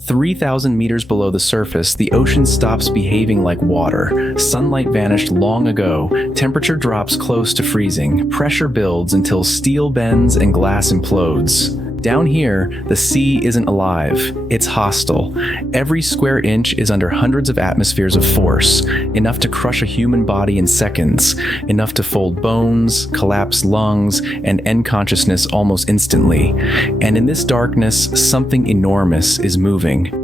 3,000 meters below the surface, the ocean stops behaving like water. Sunlight vanished long ago. Temperature drops close to freezing. Pressure builds until steel bends and glass implodes. Down here, the sea isn't alive. It's hostile. Every square inch is under hundreds of atmospheres of force, enough to crush a human body in seconds, enough to fold bones, collapse lungs, and end consciousness almost instantly. And in this darkness, something enormous is moving.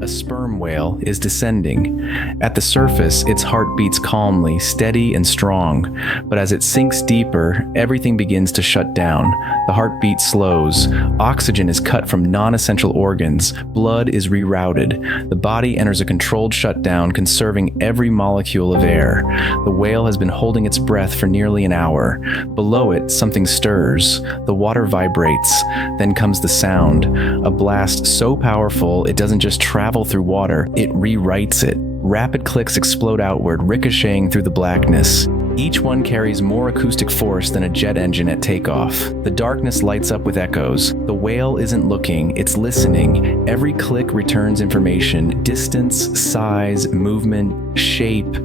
A sperm whale is descending. At the surface, its heart beats calmly, steady and strong. But as it sinks deeper, everything begins to shut down. The heartbeat slows. Oxygen is cut from non-essential organs. Blood is rerouted. The body enters a controlled shutdown, conserving every molecule of air. The whale has been holding its breath for nearly an hour. Below it, something stirs. The water vibrates. Then comes the sound. A blast so powerful, it doesn't just travel through water, it rewrites it. Rapid clicks explode outward, ricocheting through the blackness. Each one carries more acoustic force than a jet engine at takeoff. The darkness lights up with echoes. The whale isn't looking, it's listening. Every click returns information: distance, size, movement, shape.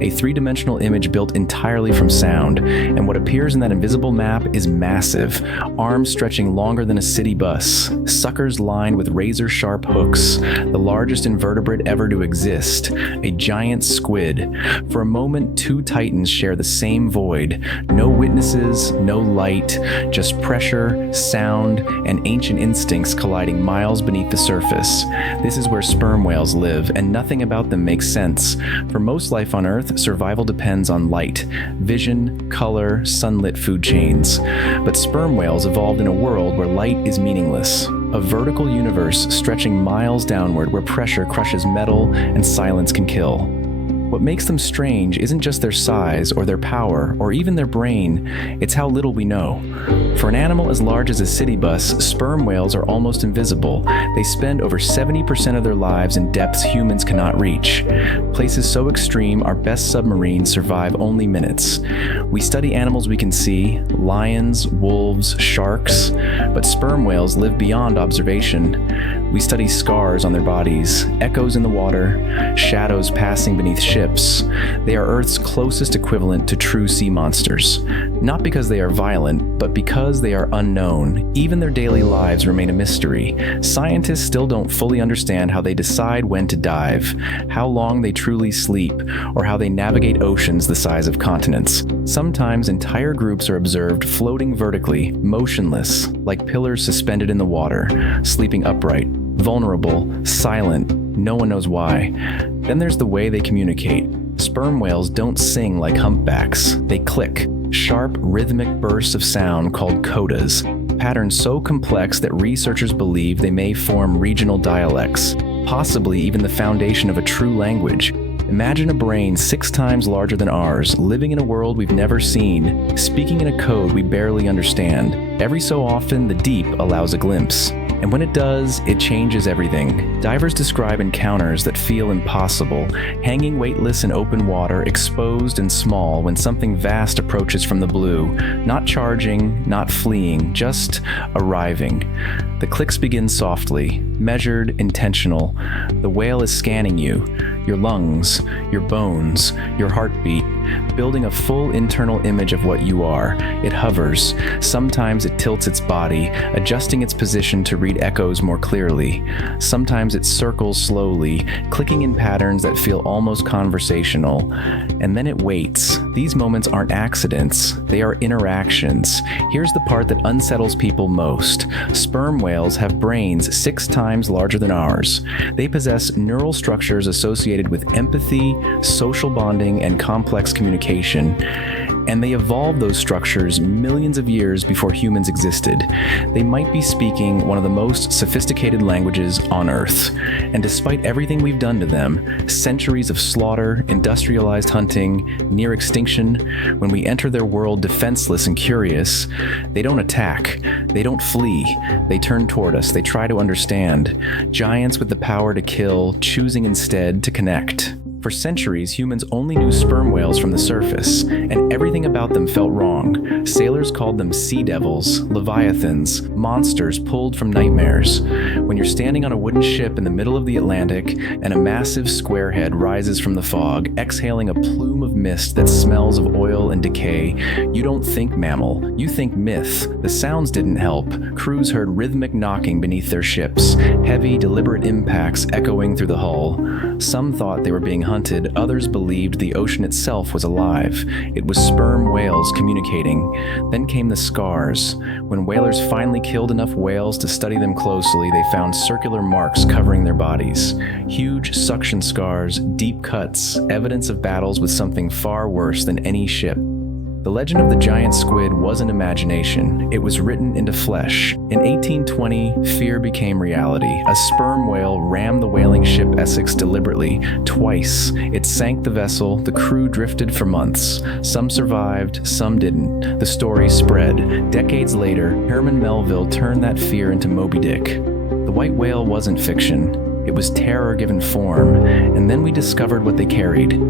A three-dimensional image built entirely from sound. And what appears in that invisible map is massive. Arms stretching longer than a city bus. Suckers lined with razor-sharp hooks. The largest invertebrate ever to exist. A giant squid. For a moment, two titans share the same void. No witnesses, no light, just pressure, sound, and ancient instincts colliding miles beneath the surface. This is where sperm whales live, and nothing about them makes sense. For most life on Earth, survival depends on light, vision, color, sunlit food chains. But sperm whales evolved in a world where light is meaningless. A vertical universe stretching miles downward where pressure crushes metal and silence can kill. What makes them strange isn't just their size or their power or even their brain, it's how little we know. For an animal as large as a city bus, sperm whales are almost invisible. They spend over 70% of their lives in depths humans cannot reach. Places so extreme our best submarines survive only minutes. We study animals we can see, lions, wolves, sharks, but sperm whales live beyond observation. We study scars on their bodies, echoes in the water, shadows passing beneath ships. They are Earth's closest equivalent to true sea monsters. Not because they are violent, but because they are unknown. Even their daily lives remain a mystery. Scientists still don't fully understand how they decide when to dive, how long they truly sleep, or how they navigate oceans the size of continents. Sometimes entire groups are observed floating vertically, motionless, like pillars suspended in the water, sleeping upright. Vulnerable, silent, no one knows why. Then there's the way they communicate. Sperm whales don't sing like humpbacks. They click, sharp, rhythmic bursts of sound called codas, patterns so complex that researchers believe they may form regional dialects, possibly even the foundation of a true language. Imagine a brain 6 times larger than ours, living in a world we've never seen, speaking in a code we barely understand. Every so often, the deep allows a glimpse. And when it does, it changes everything. Divers describe encounters that feel impossible, hanging weightless in open water, exposed and small when something vast approaches from the blue, not charging, not fleeing, just arriving. The clicks begin softly, measured, intentional. The whale is scanning you, your lungs, your bones, your heartbeat, building a full internal image of what you are. It hovers. Sometimes it tilts its body, adjusting its position to read echoes more clearly. Sometimes it circles slowly, clicking in patterns that feel almost conversational. And then it waits. These moments aren't accidents. They are interactions. Here's the part that unsettles people most. Sperm whales have brains 6 times larger than ours. They possess neural structures associated with empathy, social bonding, and complex communication. And they evolved those structures millions of years before humans existed. They might be speaking one of the most sophisticated languages on Earth. And despite everything we've done to them, centuries of slaughter, industrialized hunting, near extinction, when we enter their world defenseless and curious, they don't attack, they don't flee, they turn toward us, they try to understand. Giants with the power to kill, choosing instead to connect. For centuries, humans only knew sperm whales from the surface, and everything about them felt wrong. Sailors called them sea devils, leviathans, monsters pulled from nightmares. When you're standing on a wooden ship in the middle of the Atlantic, and a massive square head rises from the fog, exhaling a plume of mist that smells of oil and decay, you don't think mammal, you think myth. The sounds didn't help. Crews heard rhythmic knocking beneath their ships, heavy, deliberate impacts echoing through the hull. Some thought they were being hunted, others believed the ocean itself was alive. It was sperm whales communicating. Then came the scars. When whalers finally killed enough whales to study them closely, they found circular marks covering their bodies. Huge suction scars, deep cuts, evidence of battles with something far worse than any ship. The legend of the giant squid wasn't imagination, it was written into flesh. In 1820, fear became reality. A sperm whale rammed the whaling ship Essex deliberately, twice. It sank the vessel, the crew drifted for months. Some survived, some didn't. The story spread. Decades later, Herman Melville turned that fear into Moby Dick. The white whale wasn't fiction. It was terror given form, and then we discovered what they carried.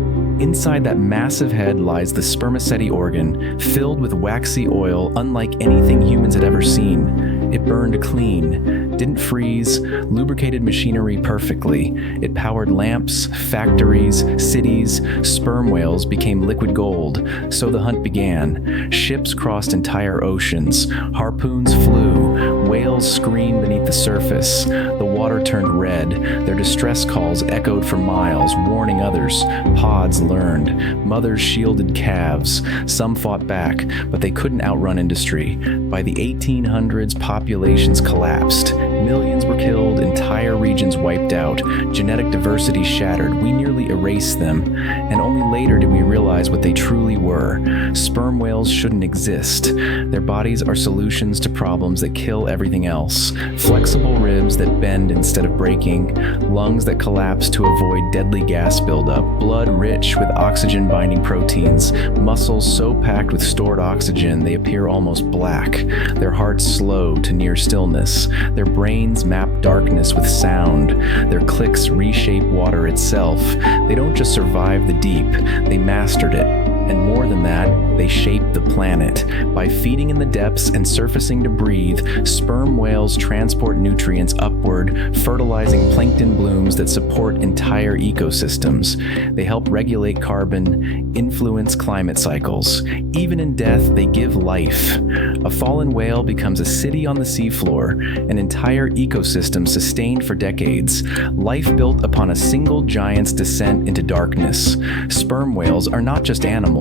Inside that massive head lies the spermaceti organ, filled with waxy oil unlike anything humans had ever seen. It burned clean, didn't freeze, lubricated machinery perfectly. It powered lamps, factories, cities. Sperm whales became liquid gold. So the hunt began. Ships crossed entire oceans. Harpoons flew. Whales screamed beneath the surface. The water turned red. Their distress calls echoed for miles, warning others. Pods learned. Mothers shielded calves. Some fought back, but they couldn't outrun industry. By the 1800s, populations collapsed. Millions were killed, entire regions wiped out. Genetic diversity shattered. We nearly erased them. And only later did we realize what they truly were. Sperm whales shouldn't exist. Their bodies are solutions to problems that kill everything else. Flexible ribs that bend instead of breaking. Lungs that collapse to avoid deadly gas buildup. Blood rich with oxygen-binding proteins. Muscles so packed with stored oxygen they appear almost black. Their hearts slow to near stillness. Their brains map darkness with sound. Their clicks reshape water itself. They don't just survive the deep, they mastered it. And more than that, they shaped the planet. By feeding in the depths and surfacing to breathe, sperm whales transport nutrients upward, fertilizing plankton blooms that support entire ecosystems. They help regulate carbon, influence climate cycles. Even in death, they give life. A fallen whale becomes a city on the seafloor, an entire ecosystem sustained for decades. Life built upon a single giant's descent into darkness. Sperm whales are not just animals.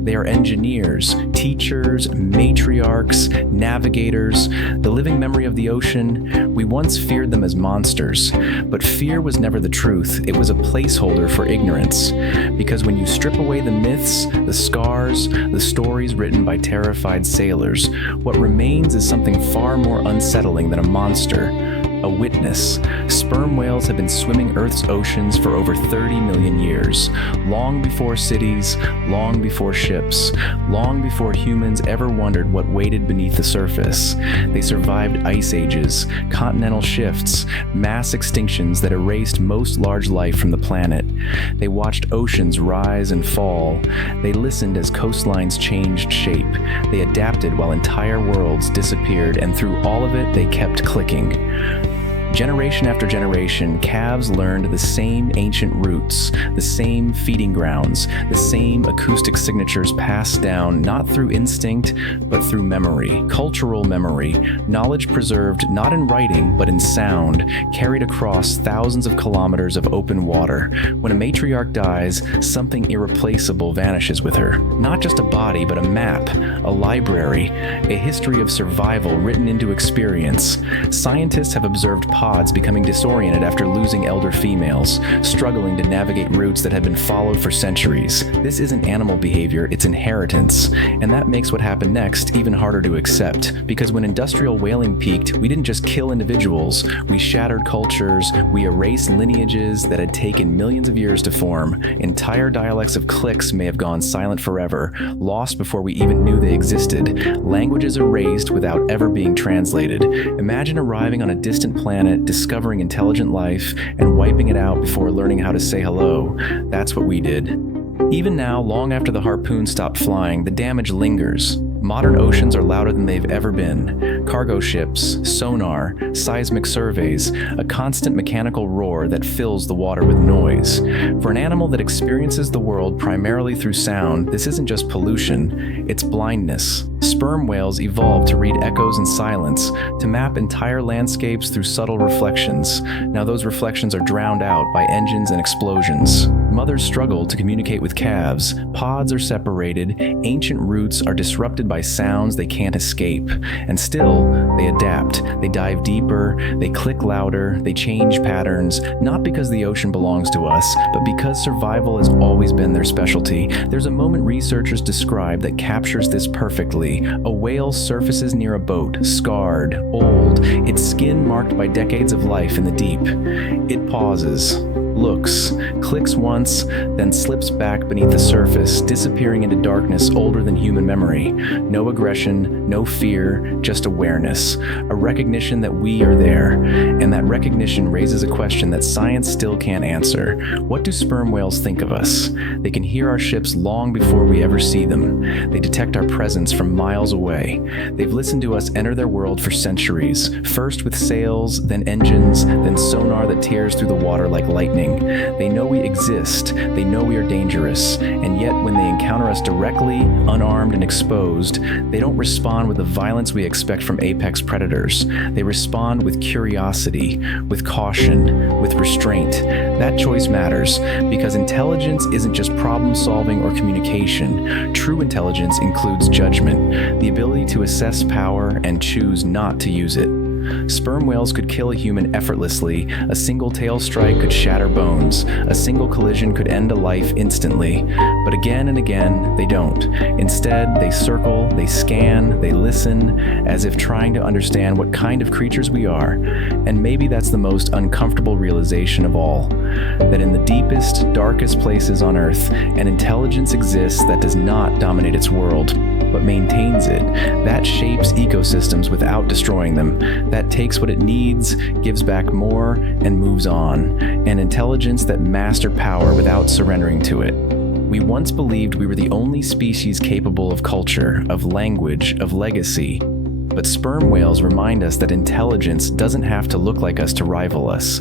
They are engineers, teachers, matriarchs, navigators, the living memory of the ocean. We once feared them as monsters, but fear was never the truth. It was a placeholder for ignorance. Because when you strip away the myths, the scars, the stories written by terrified sailors, what remains is something far more unsettling than a monster. A witness. Sperm whales have been swimming Earth's oceans for over 30 million years, long before cities, long before ships, long before humans ever wondered what waited beneath the surface. They survived ice ages, continental shifts, mass extinctions that erased most large life from the planet. They watched oceans rise and fall. They listened as coastlines changed shape. They adapted while entire worlds disappeared, and through all of it, they kept clicking. Generation after generation, calves learned the same ancient roots, the same feeding grounds, the same acoustic signatures passed down not through instinct, but through memory, cultural memory, knowledge preserved not in writing, but in sound, carried across thousands of kilometers of open water. When a matriarch dies, something irreplaceable vanishes with her. Not just a body, but a map, a library, a history of survival written into experience. Scientists have observed pods becoming disoriented after losing elder females, struggling to navigate routes that had been followed for centuries. This isn't animal behavior, it's inheritance. And that makes what happened next even harder to accept, because when industrial whaling peaked, we didn't just kill individuals, we shattered cultures, we erased lineages that had taken millions of years to form. Entire dialects of cliques may have gone silent forever, lost before we even knew they existed. Languages erased without ever being translated. Imagine arriving on a distant planet planet, discovering intelligent life, and wiping it out before learning how to say hello. That's what we did. Even now, long after the harpoon stopped flying, the damage lingers. Modern oceans are louder than they've ever been. Cargo ships, sonar, seismic surveys, a constant mechanical roar that fills the water with noise. For an animal that experiences the world primarily through sound, this isn't just pollution, it's blindness. Sperm whales evolved to read echoes and silence, to map entire landscapes through subtle reflections. Now those reflections are drowned out by engines and explosions. Mothers struggle to communicate with calves, pods are separated, ancient roots are disrupted by sounds they can't escape. And still, they adapt, they dive deeper, they click louder, they change patterns, not because the ocean belongs to us, but because survival has always been their specialty. There's a moment researchers describe that captures this perfectly. A whale surfaces near a boat, scarred, old, its skin marked by decades of life in the deep. It pauses, looks, clicks once, then slips back beneath the surface, disappearing into darkness older than human memory. No aggression, no fear, just awareness. A recognition that we are there. And that recognition raises a question that science still can't answer. What do sperm whales think of us? They can hear our ships long before we ever see them. They detect our presence from miles away. They've listened to us enter their world for centuries, first with sails, then engines, then sonar that tears through the water like lightning. They know we exist, they know we are dangerous, and yet when they encounter us directly, unarmed and exposed, they don't respond with the violence we expect from apex predators. They respond with curiosity, with caution, with restraint. That choice matters, because intelligence isn't just problem solving or communication. True intelligence includes judgment, the ability to assess power and choose not to use it. Sperm whales could kill a human effortlessly. A single tail strike could shatter bones. A single collision could end a life instantly. But again and again, they don't. Instead, they circle, they scan, they listen, as if trying to understand what kind of creatures we are. And maybe that's the most uncomfortable realization of all. That in the deepest, darkest places on Earth, an intelligence exists that does not dominate its world, but maintains it. That shapes ecosystems without destroying them. That takes what it needs, gives back more, and moves on. An intelligence that masters power without surrendering to it. We once believed we were the only species capable of culture, of language, of legacy. But sperm whales remind us that intelligence doesn't have to look like us to rival us.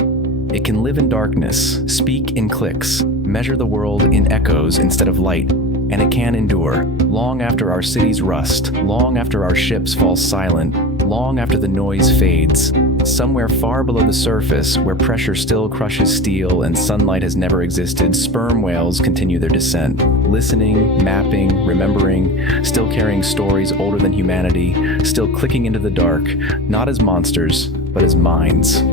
It can live in darkness, speak in clicks, measure the world in echoes instead of light. And it can endure, long after our cities rust, long after our ships fall silent, long after the noise fades. Somewhere far below the surface, where pressure still crushes steel and sunlight has never existed, sperm whales continue their descent, listening, mapping, remembering, still carrying stories older than humanity, still clicking into the dark, not as monsters, but as minds.